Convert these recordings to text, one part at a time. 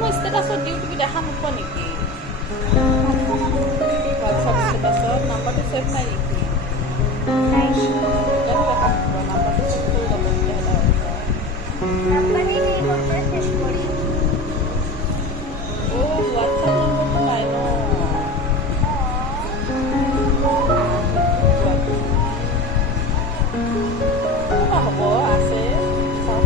মই ষ্টেটাছত দিওঁ, তুমি দেখা নোপোৱা নেকি? হোৱাটছআপ ষ্টেটাছত নাম্বাৰটো ছেভ নাই নেকি? কেনেকৈ দেখা নোপোৱা? নাম্বাৰটো ছেভ কৰি ল'ব তেতিয়াহ'লে হোৱাটছআপ নম্বৰটো নাই ন? হ'ব আছে চাওঁ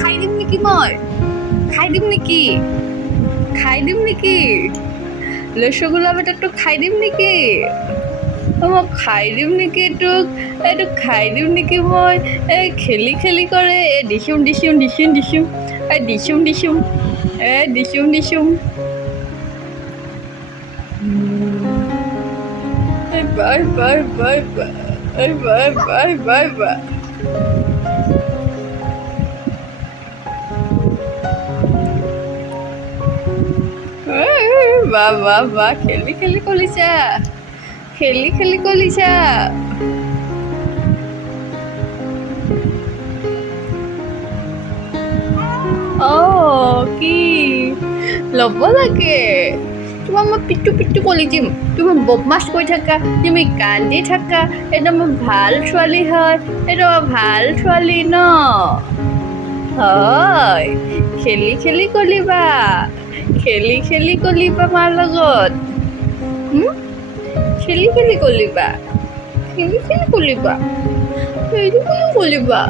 খাই দিম নেকি মই? খাই দিম নেকি? খাই দিম নেকি? ৰসগোল্লা বেটাটো খাই দিম নেকি? মই খাই দিম নেকি তোক? এইটো খাই দিম নেকি মই? এই খেলি খেলি কৰে দিছোং দিছোং দিছোং দিছোং দিছোং দিছোং দিছোং দিছোং bye bye bye bye bye bye bye bye বাহ বাহ বাহ খেলি খেলি কৰিছা, খেলি খেলি কৰিছা। কি ল'ব লাগে? তোমাক মই পিট্টু পিট্টু কৰি দিম। তুমি বদমাছ কৰি থাকা, তুমি কান্দি থাকা, একদম ভাল ছোৱালী হয়, একদম ভাল ছোৱালী ন? হয়, খেলি খেলি কৰিবা, খেলি খেলি কৰিবা মাৰ লগত। খেলি খেলি কৰিবা, খেলি খেলি কৰিবা, খেলি খেলি কৰিবা।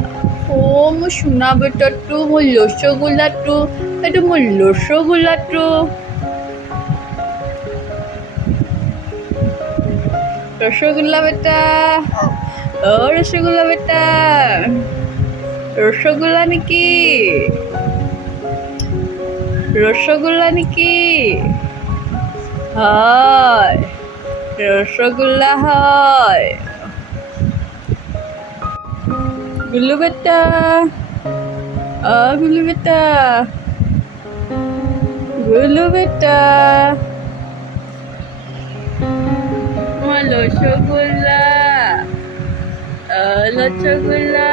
মোৰ সোণা বেটাটো, মোৰ ৰসগোল্লাটো, এইটো মোৰ ৰসগোল্লাটো। ৰসগোল্লা বেটা, ৰসগোল্লা বেটা, ৰসগোল্লা নেকি? ৰসগোল্লা নেকি? হয়, ৰসগোল্লা হয়। গুল্লু বেটা, গুল্লু বেটা, গুল্লু বেটা, আমার রসগোল্লা, রসগোল্লা,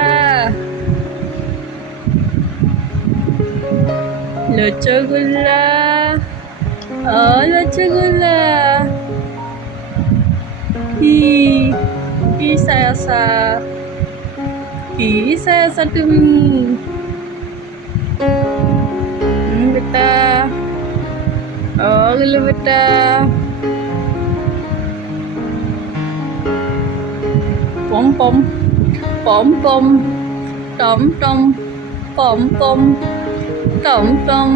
রসগোল্লা, রসগোল্লা। কি চাই আছা? কি চাই আছা তুমি? বেটা, গুল্লু বেটা, পম পম, পম পম, টম টম, পম পম, টম টম।